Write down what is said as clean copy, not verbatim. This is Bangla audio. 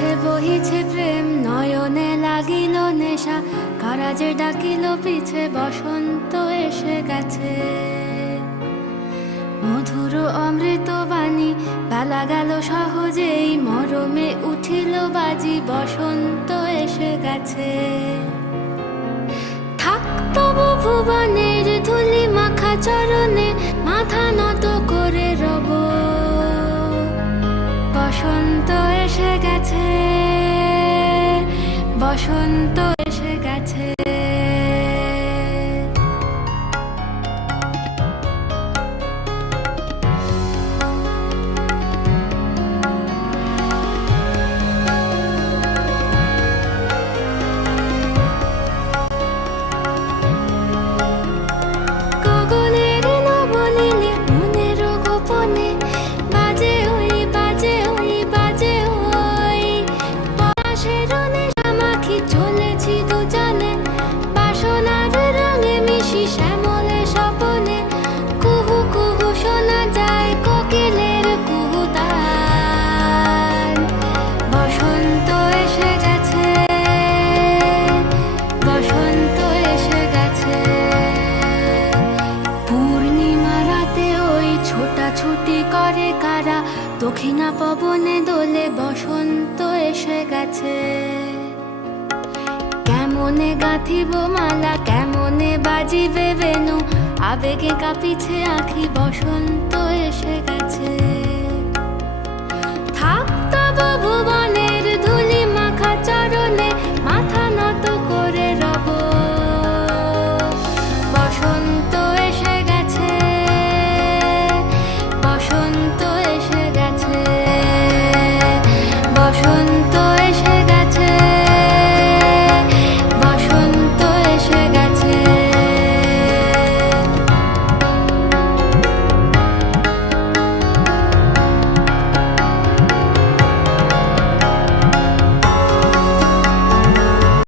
আকাশে বহিছে প্রেম, নয়নে লাগিল নেশা, কারাজে ডাকিল পিছে, বসন্ত এসে গেছে। মধুর অমৃত বাণী, বেলা গেল সহজেই, মরমে উঠিল বাজি, বসন্ত এসে গেছে। থাক তবু ভুবনের ধুলি মাখা চরণে, মাথা নত করে রব, বসন্ত এসে গেছে, বসন্ত এসে গেছে। গগনের নবনীলে মনের গোপনে, বাজে ওই বাজে ওই বাজে ওই, পলাশের নেশা মাখি চলেছি দুজনে, বাসনার রঙে মিশি শ্যামলে স্বপনে, কুহু কুহু শোনা যায় কোকিলের কুহুতান। বসন্ত এসে গেছে, বসন্ত এসে গেছে। পূর্ণিমা রাতে ওই ছোটাছুটি করে কারা, দক্ষিণা পবনে দোলে, বসন্ত এসে গেছে। কেমনে গাঁথিব মালা, কেমনে বাজিবে বেনু, আবেগে কাঁপিছে আঁখি, বসন্ত এসে গেছে।